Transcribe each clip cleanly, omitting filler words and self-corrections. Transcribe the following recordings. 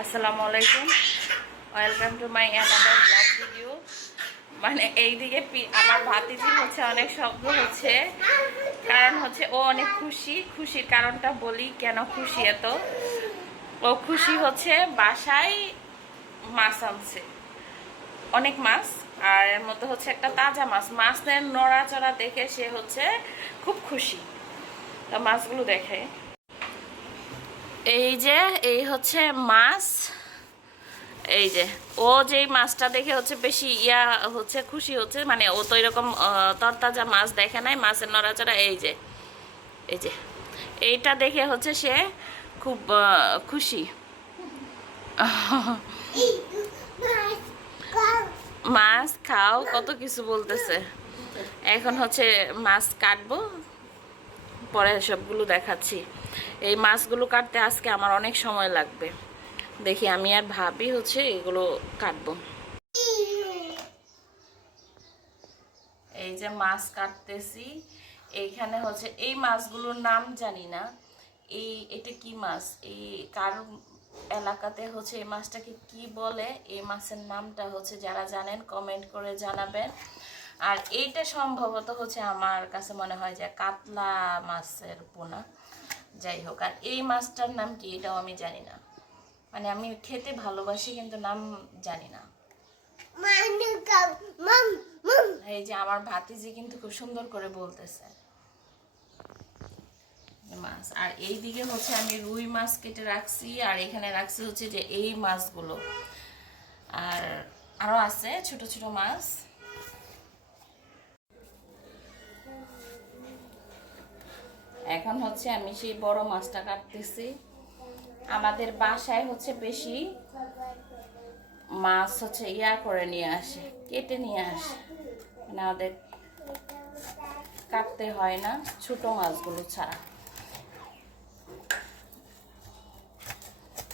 আসসালামু আলাইকুম, welcome to my another blog video. মানে এইদিকে আমার ভাতিজি হচ্ছে অনেক শব্দ হচ্ছে, কারণ হচ্ছে ও অনেক খুশি। খুশির কারণটা বলি কেন খুশি এত। ও খুশি হচ্ছে বাসায় মাছ আনছে, অনেক মাছ, আর এর মধ্যে হচ্ছে একটা তাজা মাছ। মাছের নড়াচড়া দেখে সে হচ্ছে খুব খুশি। তা মাছগুলো দেখে, এই যে এই হচ্ছে মাছ। এই যে ও যেই মাছটা দেখে হচ্ছে বেশি হচ্ছে খুশি হচ্ছে, মানে ও তো এরকম তরতাজা মাছ দেখে নাই, মাছের নড়াচড়া। এই যে এইটা দেখে হচ্ছে সে খুব খুশি। মাছ খাও, কত কিছু বলতেছে। এখন হচ্ছে মাছ কাটবো, পরে সবগুলো দেখাচ্ছি। এই মাছগুলো কাটতে আজকে আমার অনেক সময় লাগবে। দেখি আমি আর ভাবি হচ্ছে এগুলো কাটবো। এই যে মাছ কাটতেছি, এইখানে হচ্ছে এই মাছগুলোর নাম জানি না। এটা কি মাছ, এই কার এলাকাতে হচ্ছে এই মাছটাকে কি বলে, এই মাছের নামটা হচ্ছে যারা জানেন কমেন্ট করে জানাবেন। আর এইটা সম্ভবত হচ্ছে আমার কাছে মনে হয় যে কাতলা মাছের পোনা, যাই হোক। আর এই মাছটার নাম কি এটাও আমি জানি না, মানে আমি খেতে ভালোবাসি কিন্তু নাম জানি না। এই যে আমার ভাতিজি কিন্তু খুব সুন্দর করে বলতেছে মাছ। আর এই দিকে হচ্ছে আমি রুই মাছ কেটে রাখছি, আর এখানে রাখছি হচ্ছে যে এই মাছগুলো, আর আরো আছে ছোট ছোট মাছ। এখন হচ্ছে আমি সেই বড় মাছটা কাটতেছি। আমাদের বাসায় হচ্ছে বেশি মাছ হচ্ছে করে নিয়ে আসে, কেটে নিয়ে আসে, মানে আমাদের কাটতে হয় না ছোট মাছগুলো ছাড়া।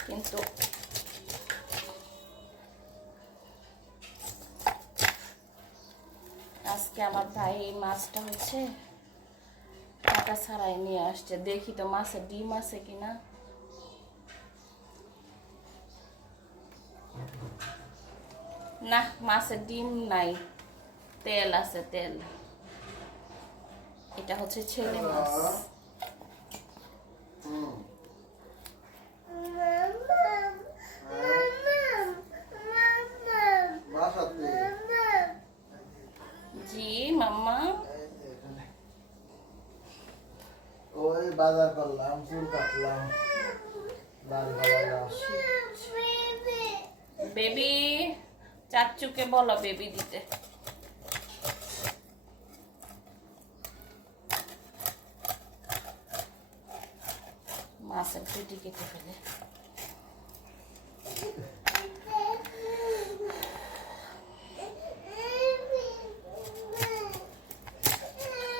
কিন্তু আজকে আমার ভাই এই মাছটা হচ্ছে কাটা ছাড়াই নিয়ে আসছে। দেখি তো মাছের ডিম আছে কিনা। না, মাছের ডিম নাই, তেল আছে, তেল। এটা হচ্ছে ছেলে মাছ। জি মাম্মা, ওই বাজার করলাম, চুল কাটলাম, দাড়ি বানালাম। বেবি, চাচুকে বলো বেবি দিতে। মাছের পেটি কেটে ফেলে।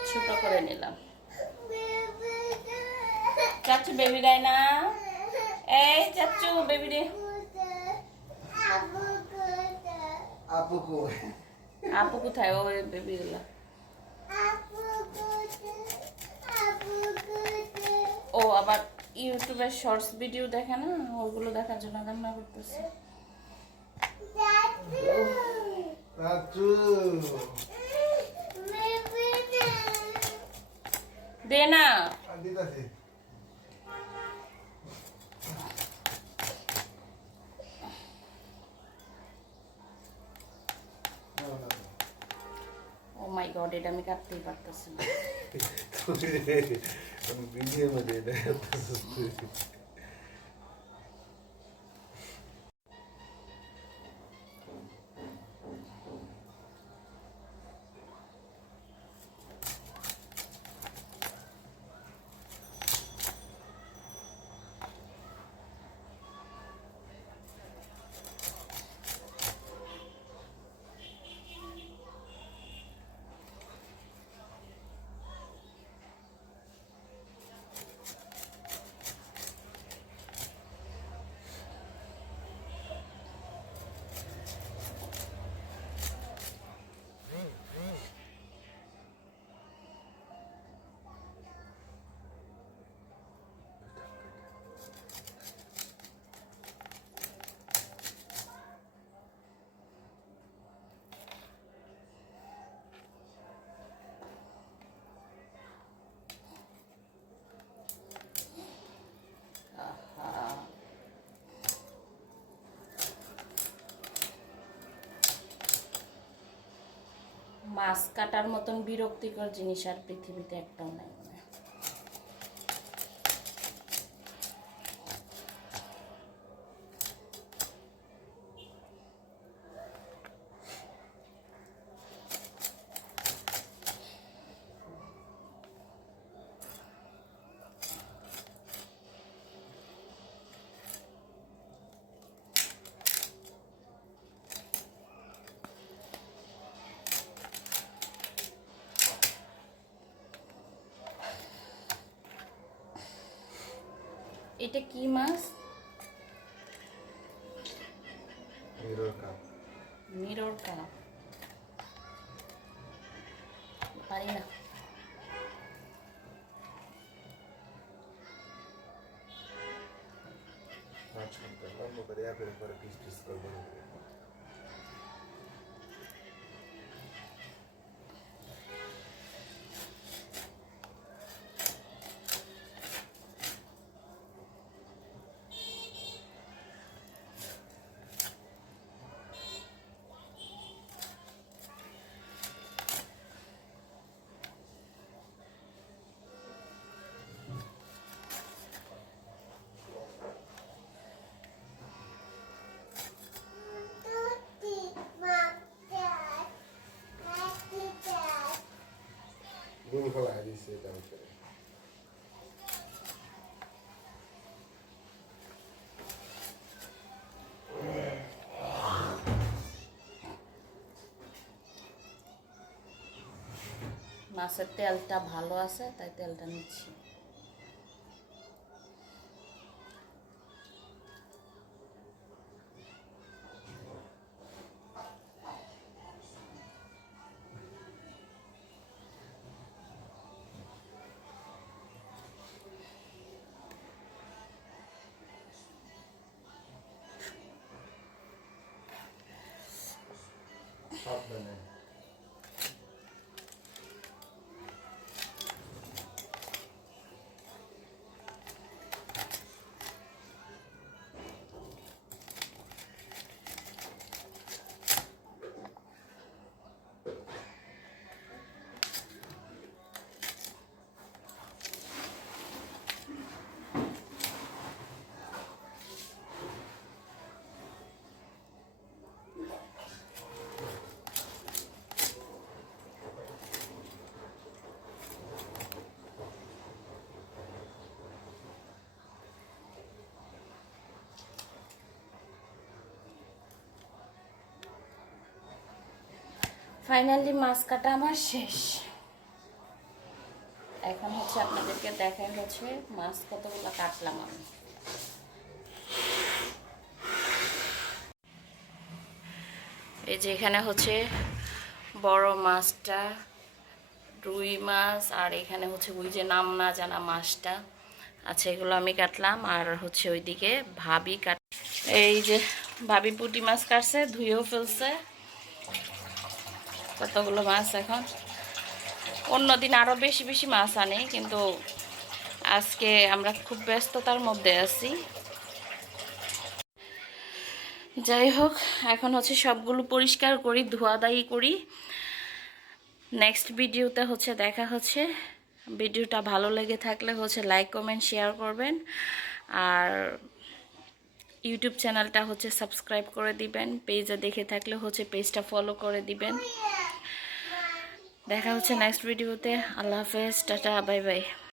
ছোট করে নিলাম। চাচু বেবি দেয় না, এই চাচু বেবি দে। আপু কোথায়? ও বেবি গুলা। ও আবার ইউটিউবের শর্টস ভিডিও দেখে না, ওগুলো দেখার জন্য রান্না করতেছে। দে না। ও মাই গড, এটা আমি কাটতেই পারতেছি না। ভিডিও মধ্যে মাছ কাটার মতন বিরক্তিকর জিনিস আর পৃথিবীতে একটাও নাই মনে হয়। এটা কি মাছ? Mirror cup. Mirror cup. পারি না। মাঝখানটা লম্বা করে একের উপরে পিস পিস করবো। গুল খোলা দিয়েছে এটা ভিতরে। মাছের তেলটা ভালো আছে তাই তেলটা নিচ্ছি। সাবধানে। ফাইনালি মাছ কাটা আমার শেষ। এখন হচ্ছে আপনাদেরকে দেখাই হচ্ছে মাছ কতগুলো কাটলাম আমি। এই যে এখানে হচ্ছে বড় মাছটা, রুই মাছ, আর এখানে হচ্ছে ওই যে নাম না জানা মাছটা আচ্ছা, এগুলো আমি কাটলাম। আর হচ্ছে ওইদিকে ভাবি এই যে ভাবি পুঁটি মাছ কাটছে, ধুয়েও ফেলছে কতগুলো মাছ। এখন অন্যদিন আরও বেশি বেশি মাছ আনে, কিন্তু আজকে আমরা খুব ব্যস্ততার মধ্যে আছি। যাই হোক, এখন হচ্ছে সবগুলো পরিষ্কার করি, ধোয়াধাই করি। নেক্সট ভিডিওতে হচ্ছে দেখা হচ্ছে। ভিডিওটা ভালো লেগে থাকলে হচ্ছে লাইক কমেন্ট শেয়ার করবেন, আর ইউটিউব চ্যানেলটা হচ্ছে সাবস্ক্রাইব করে দিবেন। পেজে দেখে থাকলে হচ্ছে পেজটা ফলো করে দিবেন। দেখা হচ্ছে নেক্সট ভিডিওতে। আল্লাহ হাফেজ, টাটা, বাই বাই।